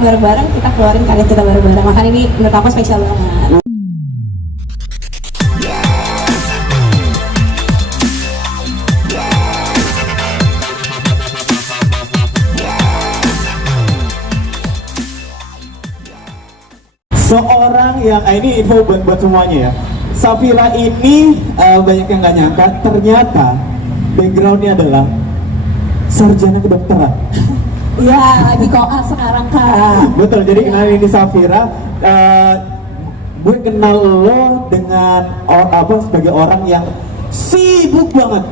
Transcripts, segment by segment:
bareng-bareng kita keluarin karya kita bareng-bareng. Makanya ini menurut aku spesial banget. Seorang yang ini info buat semuanya ya. Safira ini banyak yang nggak nyangka ternyata backgroundnya adalah sarjana kedokteran. Iya, lagi koas sekarang Kak. Betul, jadi kenalin ini Safira. Gue kenal lo dengan sebagai orang yang sibuk banget.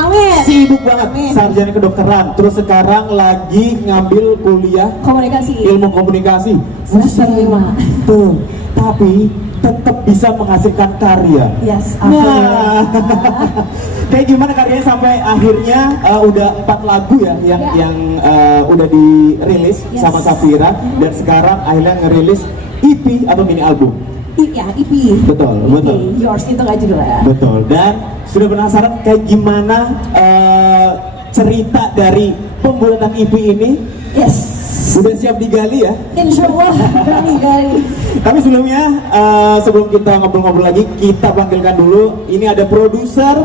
Amin. Sibuk banget, Amin. sarjana kedokteran. Terus sekarang lagi ngambil kuliah Komunikasi. ilmu komunikasi. Semester 5. Tuh, tapi tetap bisa menghasilkan karya. Yes, Nah, kayak gimana karyanya sampai akhirnya udah 4 lagu ya yang udah dirilis sama Safira, dan sekarang akhirnya ngerilis EP atau mini album. Ya, EP. Betul, EP. betul. Yours itu gak jelas. Betul. Dan sudah penasaran kayak gimana cerita dari pembuatan EP ini? Yes. Sudah siap digali ya? Insya Allah. Gali. Tapi sebelumnya, sebelum kita ngobrol-ngobrol lagi, kita panggilkan dulu. Ini ada produser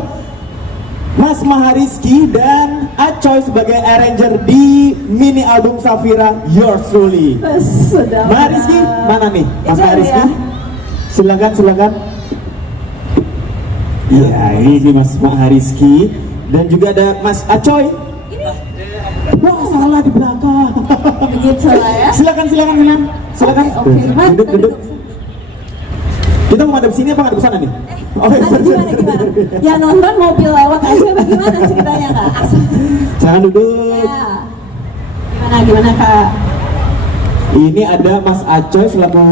Mas Mahariski dan Acoy sebagai arranger di mini album Safira Yours Truly. Sudah. Mahariski, mana nih? Mas Itu Mahariski? ya. Silakan. Iya, ini Mas Mahariski dan juga ada Mas Acoy. Wah, salah di belakang. Begitu lah ya. Silakan. Oke. Duduk. Kita mau ngadep sini apa ngadep sana nih? Gimana? Ya nonton mobil lewat aja bagaimana ceritanya Kak? Jangan duduk. Ya. Gimana Kak? Ini ada Mas Acoy selaku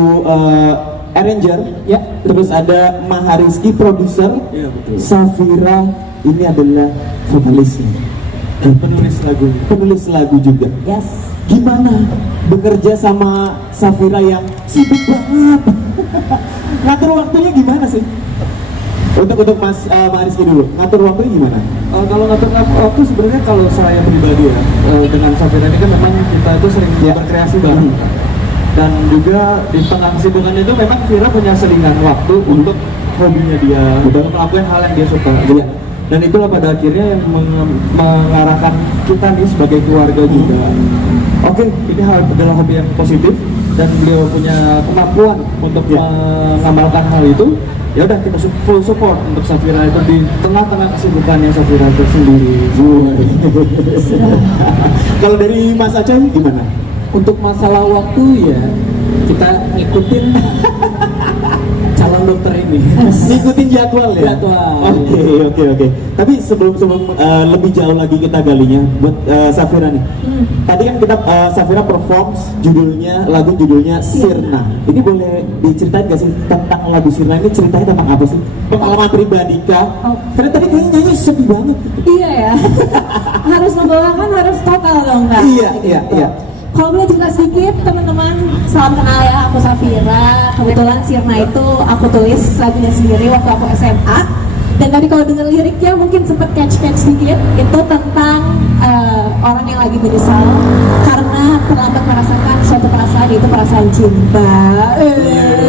arranger, ya. Terus ada Mahariski produser, Iya, betul. Safira ini adalah vokalisnya dan penulis lagu juga. Yes. Gimana bekerja sama Safira yang sibuk banget? Ngatur waktunya gimana sih? Untuk Mas Mahariski dulu, ngatur waktunya gimana? Kalau ngatur waktu sebenarnya kalau saya pribadi ya, dengan Safira ini kan memang kita itu sering berkreasi bareng. Dan juga di tengah kesibukannya itu memang Vira punya selingan waktu untuk hobinya dia, untuk melakukan hal yang dia suka. Iya. Dan itulah pada akhirnya yang mengarahkan kita nih sebagai keluarga juga. Oke, ini adalah hobi yang positif dan beliau punya kemampuan untuk mengamalkan hal itu. Ya udah, kita full support untuk Safira itu di tengah-tengah kesibukannya Safira itu sendiri. Kalau dari Mas Acoy gimana? Untuk masalah waktu ya kita ngikutin calon dokter ini. Ngikutin jadwal ya? Jadwal. Oke. Tapi sebelum lebih jauh lagi kita galinya buat Safira nih. Tadi kan kita Safira performs lagu judulnya Sirna. Ini boleh diceritain gak sih tentang lagu Sirna ini, ceritanya tentang apa sih? Pengalaman pribadi kah? Karena tadi kayaknya nyanyi sedih banget. Iya ya. Harus membawakan harus total dong Kak. Iya. Kalau boleh cerita sedikit teman-teman, salam kenal ya, aku Safira. Kebetulan Sirna itu aku tulis lagunya sendiri waktu aku SMA. Dan tadi kalau denger liriknya mungkin sempet catch sedikit. Itu tentang orang yang lagi menyesal karena terlambat merasakan suatu perasaan, yaitu perasaan cinta.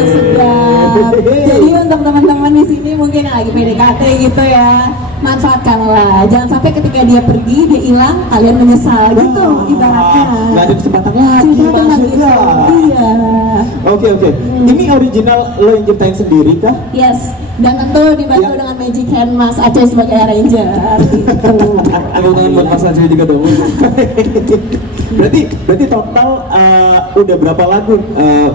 Sedap. Jadi untuk teman-teman di sini mungkin yang lagi PDKT gitu ya, manfaatkanlah. Jangan sampai ketika dia pergi, dia hilang, kalian menyesal gitu ibaratnya. Gak ada kesempatan lagi maksudnya. Iya. Oke. Ini original lo yang ciptain sendiri kah? Yes. Dan tentu dibantu dengan Magic Hand Mas Aceh sebagai arranger. Gitu. Tepuk tangan buat Mas Aceh juga dong. Berarti total udah berapa lagu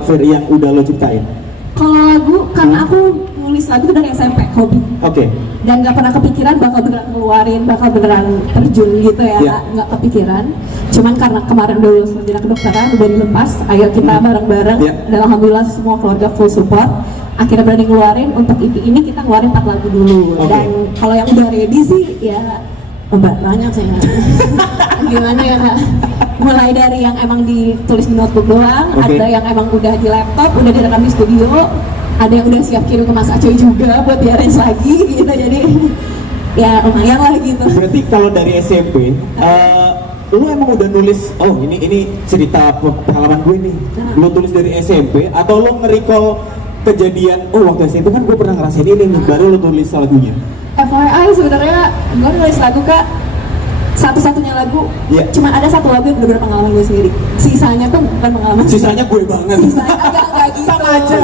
Fir yang udah lo ciptain? Kalau lagu, karena aku nulis lagu itu dari SMP, hobi. Oke. Dan gak pernah kepikiran bakal beneran ngeluarin, bakal beneran terjun gitu ya, gak kepikiran. Cuman karena kemarin udah lulus sarjana kedokteran, udah dilepas, ayo kita bareng-bareng. Dan alhamdulillah semua keluarga full support. Akhirnya berani ngeluarin, untuk EP ini kita ngeluarin 4 lagu dulu. Dan kalau yang udah ready sih, ya banyak sih. Gimana ya Kak? Mulai dari yang emang ditulis di notebook doang, ada yang emang udah di laptop, udah direkam di studio, ada yang udah siap kirim ke Mas Acoy juga buat di-arrange lagi gitu. Jadi ya lumayan lah gitu. Berarti kalau dari SMP lu emang udah nulis, oh ini cerita pengalaman gue nih, lu tulis dari SMP atau lu nge-recall kejadian, oh waktu SMP kan gue pernah ngerasain ini nih, baru lu tulis lagunya? FYI sebenarnya gue nulis lagu Kak, satu-satunya lagu, cuma ada satu lagu yang benar-benar pengalaman gue sendiri. Sisanya tuh bukan pengalaman. Sisanya gue banget. Sisanya agak gitu. Sama aja.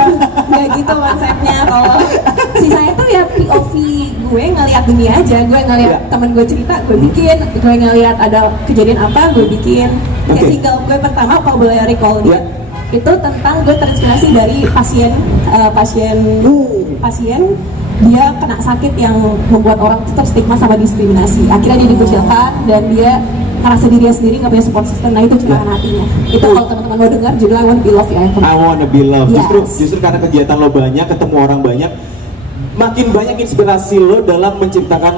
Gak gitu konsepnya. Kalau sisanya tuh ya POV gue ngeliat dunia aja. Gue ngeliat temen gue cerita, gue bikin. Gue ngeliat ada kejadian apa, gue bikin. Kayak single gue pertama, Kau Boleh Recall Dia. Itu tentang gue terinspirasi dari pasien dia kena sakit yang membuat orang terstigma sama diskriminasi. Akhirnya dia dikucilkan dan dia ngerasa dirinya sendiri nggak punya support system. Nah itu curahan hatinya. Itu kalau teman-teman mau dengar judulnya I Want to Be Loved ya. I Want to Be Loved. Yes. Justru karena kegiatan lo banyak, ketemu orang banyak, makin banyak inspirasi lo dalam menciptakan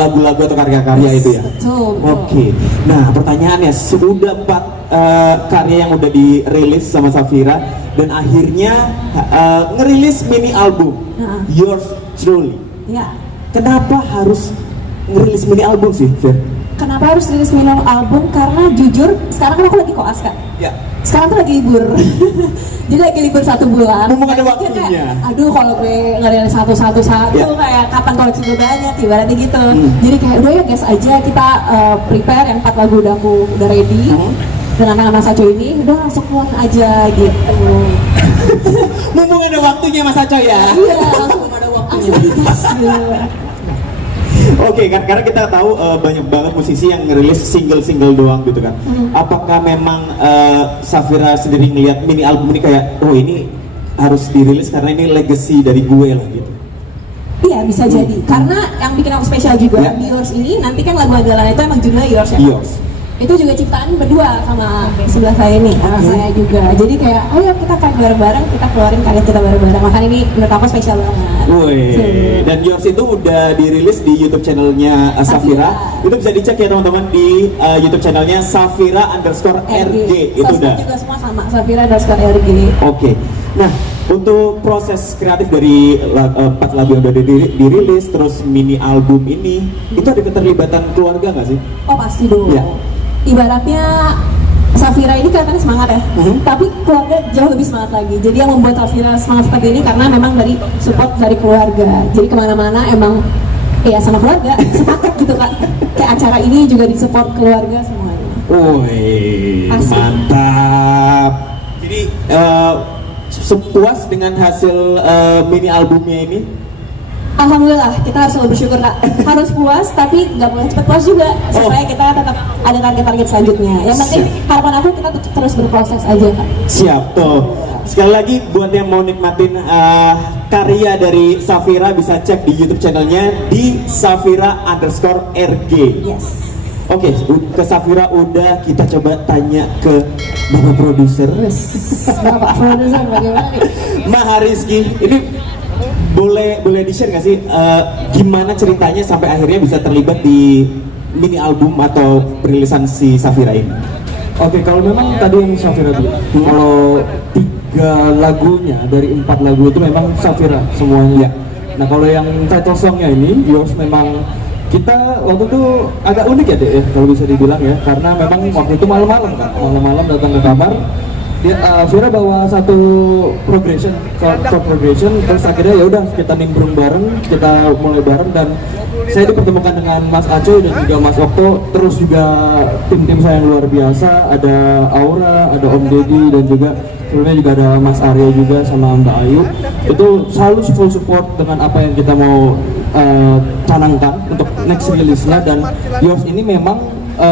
lagu-lagu atau karya-karya itu ya. Betul. Oke. Nah pertanyaannya, sudah 4 karya yang udah dirilis sama Safira dan akhirnya ngerilis mini album Yours Truly. Ya. Kenapa harus ngerilis mini album sih, Fir? Kenapa harus rilis mini album? Karena jujur sekarang kan aku lagi koas Kak. Ya. Sekarang tuh lagi libur. Jadi lagi libur 1 bulan. Mumpung ada Kayak, waktunya. aduh kalau gue ngerilis satu kayak kapan koleksi gue banyak ibaratnya gitu. Jadi kayak udah ya guys aja kita prepare yang 4 lagu udah ready. Dan anak-anak Saco ini udah langsung keluar aja gitu. Mumpung ada waktunya Mas Aco ya. Iya, langsung ada waktunya. Oke, karena kita tahu banyak banget musisi yang ngerilis single-single doang gitu kan. Apakah memang Safira sendiri ngelihat mini album ini kayak, oh ini harus dirilis karena ini legacy dari gue lah gitu? Iya bisa jadi, karena yang bikin aku spesial juga di Yours ini, nanti kan lagu andalan itu emang judulnya Yours ya. Yours. Itu juga ciptaan berdua sama sebelah saya nih, anak saya juga. Jadi kayak, ayo kita fight bareng-bareng, kita keluarin karya kita bareng-bareng. Makanya ini menurut aku spesial banget. Wih, dan Yours itu udah dirilis di YouTube channelnya Safira. Itu bisa dicek ya teman-teman di YouTube channelnya Safira_RG. Itu udah. juga semua sama Safira_RG. Oke. Nah, untuk proses kreatif dari 4 lagu yang udah dirilis, terus mini album ini, itu ada keterlibatan keluarga nggak sih? Oh pasti dong. Ya. Ibaratnya Safira ini kelihatannya semangat ya, tapi keluarga jauh lebih semangat lagi. Jadi yang membuat Safira semangat seperti ini karena memang dari support dari keluarga. Jadi kemana-mana emang ya sama keluarga sepakat gitu kan. Kayak acara ini juga disupport keluarga semuanya. Wih, mantap. Jadi puas dengan hasil mini albumnya ini? Alhamdulillah, kita harus selalu bersyukur Kak. Harus puas, tapi nggak boleh cepet puas juga supaya kita tetap ada target-target selanjutnya. Yang penting harapan aku kita terus berproses aja Kak. Siap tuh. Sekali lagi buat yang mau nikmatin karya dari Safira bisa cek di YouTube channelnya di Safira_RG. Yes. Oke, ke Safira udah, kita coba tanya ke Bapak Produser. Bapak Produser bagaimana nih? Mahariski, ini boleh di-share nggak sih gimana ceritanya sampai akhirnya bisa terlibat di mini album atau perilisan si Safira ini? Oke, kalau memang tadi yang Safira bilang, kalau 3 lagunya dari 4 lagu itu memang Safira semuanya. Nah kalau yang title songnya ini, Yours, memang kita waktu itu agak unik ya Dek ya, kalau bisa dibilang ya, karena memang waktu itu malam-malam kan, malam-malam datang ke kamar, dia Vira bawa satu progression, chord progression, terus akhirnya ya udah kita nimbrung bareng, kita mulai bareng, dan saya dipertemukan dengan Mas Aco dan juga Mas Okto, terus juga tim-tim saya yang luar biasa, ada Aura, ada Om Deddy, dan juga sebelumnya juga ada Mas Arya juga sama Mbak Ayu. Itu selalu full support dengan apa yang kita mau canangkan untuk next release-nya, dan Yours ini memang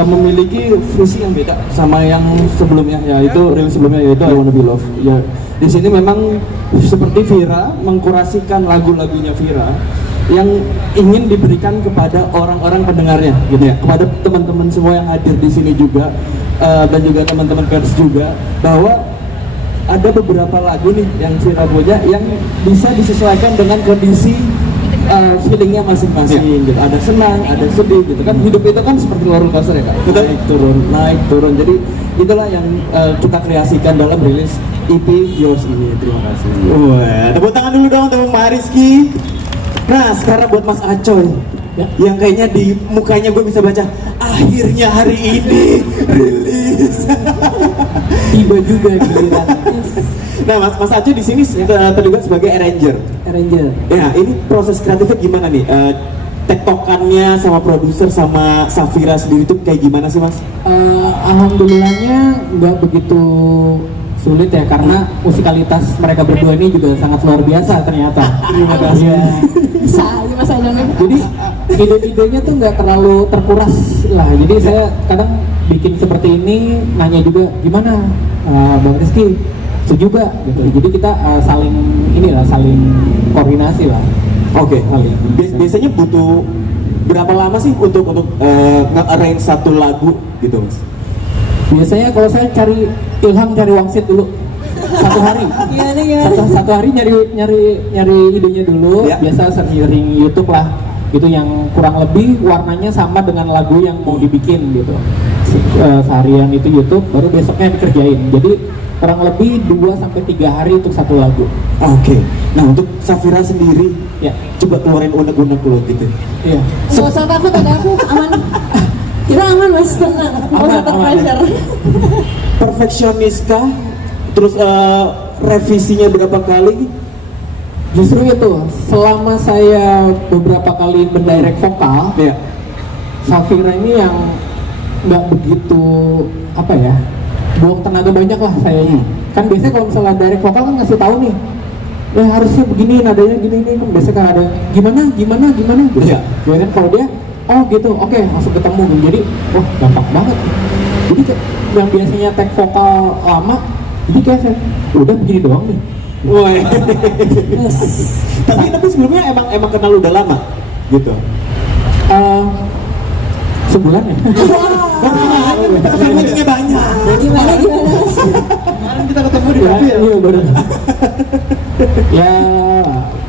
memiliki visi yang beda sama yang sebelumnya, yaitu rilis sebelumnya, yaitu I Wanna Be Loved. Ya, di sini memang seperti Vira mengkurasikan lagu-lagunya Vira yang ingin diberikan kepada orang-orang pendengarnya, gitu ya, kepada teman-teman semua yang hadir di sini juga, dan juga teman-teman pers juga, bahwa ada beberapa lagu nih yang Vira punya yang bisa disesuaikan dengan kondisi feelingnya masing-masing, gitu. Ada senang, ada sedih, gitu kan. Hidup itu kan seperti roller coaster ya Kak, naik turun. Jadi itulah yang kita kreasikan dalam rilis EP Yours ini. Terima kasih. Wah, tepuk tangan dulu dong untuk Mahariski. Nah, sekarang buat Mas Acoy, yang kayaknya di mukanya gue bisa baca akhirnya hari ini rilis. Tiba juga giliran. Nah, Mas Aco di sini terlibat sebagai arranger. Arranger. Ya, ini proses kreatifnya gimana nih? Tektokannya sama produser sama Safira sendiri itu kayak gimana sih, Mas? Alhamdulillahnya nggak begitu sulit ya, karena musikalitas mereka berdua ini juga sangat luar biasa ternyata. Terima kasih. Bisa Mas Anang. Jadi ide-idenya tuh nggak terlalu terkuras lah. Jadi saya kadang bikin seperti ini nanya juga gimana Bang Rizky, setuju gak gitu. Jadi kita saling koordinasi lah. Oke. Biasanya butuh berapa lama sih untuk nge-arrange satu lagu gitu, Mas? Biasanya kalau saya cari ilham, cari wangsit dulu 1 hari. Satu hari nyari idenya dulu. Ya. Biasa sering YouTube lah, gitu yang kurang lebih warnanya sama dengan lagu yang mau dibikin gitu. Seharian itu YouTube, baru besoknya dikerjain. Jadi kurang lebih 2-3 hari untuk satu lagu. Oke. Nah, untuk Safira sendiri, Ya. coba keluarin unek-unek dulu gitu. Iya. Nggak usah takut, ada aku aman. Kira aman Mas, tenang. Nggak usah Aman, terpressure. Perfeksionis kah? Terus revisinya berapa kali? Justru itu, selama saya beberapa kali mendirect vokal, Ya. Safira ini yang nggak begitu buang tenaga banyak lah saya. Kan biasanya kalau misalnya direct vokal kan ngasih tahu nih, harusnya begini, nadanya gini kan biasanya kan ada gimana gitu. Iya. Ya kan kalau dia gitu, oke, langsung ketemu gitu. Jadi gampang banget. Jadi yang biasanya tag vokal lama, jadi kayak saya udah begini doang nih. Woi. tapi sebelumnya emang kenal udah lama gitu. Sebulan ya. Meetingnya banyak. Gimana Mas? Kemarin kita ketemu di kafe ya. Iya benar. Ya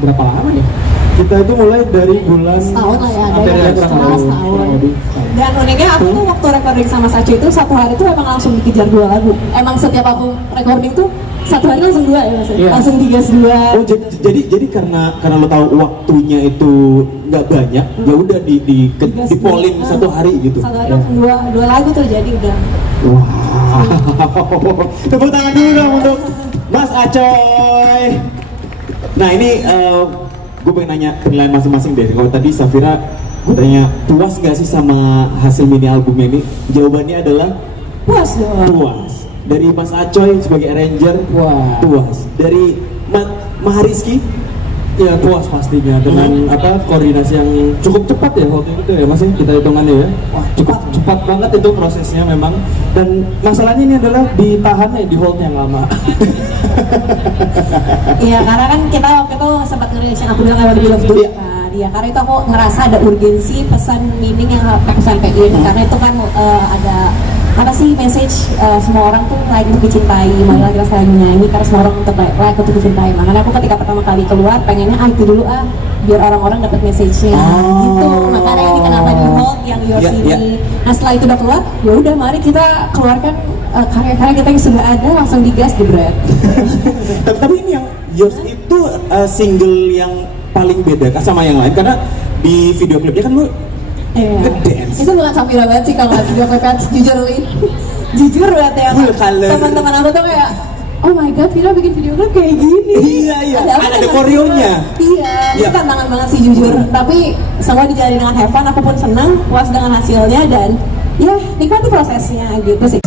berapa lama ya? Kita itu mulai dari bulan Setahun lah ya, Dari dari setahun. setahun. Lebih. Dan uniknya aku tuh waktu recording sama Sacho itu 1 hari tuh emang langsung dikejar 2 lagu. Emang setiap aku recording tuh 1 hari langsung 2 ya Mas? Iya. Langsung digas 2. Oh, jadi karena lo tahu waktunya itu nggak banyak, ya udah di polling 1 hari gitu. 1 hari langsung 2 lagu terjadi udah. Wow. Tepuk tangan dulu dong untuk Mas Acoy. Nah, ini gue pengen nanya penilaian masing-masing deh. Kalau tadi Safira, gue tanya puas gak sih sama hasil mini album ini? Jawabannya adalah Puas dong. puas. Dari Mas Acoy sebagai arranger, Wah. puas. Dari Mahariski, ya puas pastinya dengan koordinasi yang cukup cepat ya waktu itu ya Mas, kita hitungannya ya. Wah, cukup cepat banget itu prosesnya memang, dan masalahnya ini adalah ditahan di hold yang lama. Iya, karena kan kita waktu itu sempat ngerilis yang aku bilang lewat di Love Dulu kan. Iya, karena itu aku ngerasa ada urgensi pesan meaning yang aku sampein. Karena itu kan ada apa sih message semua orang tuh layak untuk dicintai, marilah kita saling menyayangi karena semua orang layak untuk dicintai. Makanya aku ketika pertama kali keluar pengennya itu dulu biar orang-orang dapat message-nya gitu. Makanya ini kenapa di hold yang yours ini. Nah setelah itu udah keluar, ya udah mari kita keluarkan karya-karya kita yang sudah ada, langsung digas di bread. tapi ini yang yours itu single yang paling beda kah sama yang lain? Karena di video klipnya kan lu ngedance. Itu bukan Safira banget sih kalau nggak video klipnya, jujur Lin. Jujur banget ya. Full color. Teman-teman aku tuh kayak, oh my god, Vira bikin video klip kayak gini. Iya. apa Ada tantangan? koreonya. Iya, Iya. itu tantangan banget sih jujur. Tapi semua dijalani dengan have fun, aku pun senang, puas dengan hasilnya dan ya nikmati prosesnya gitu sih.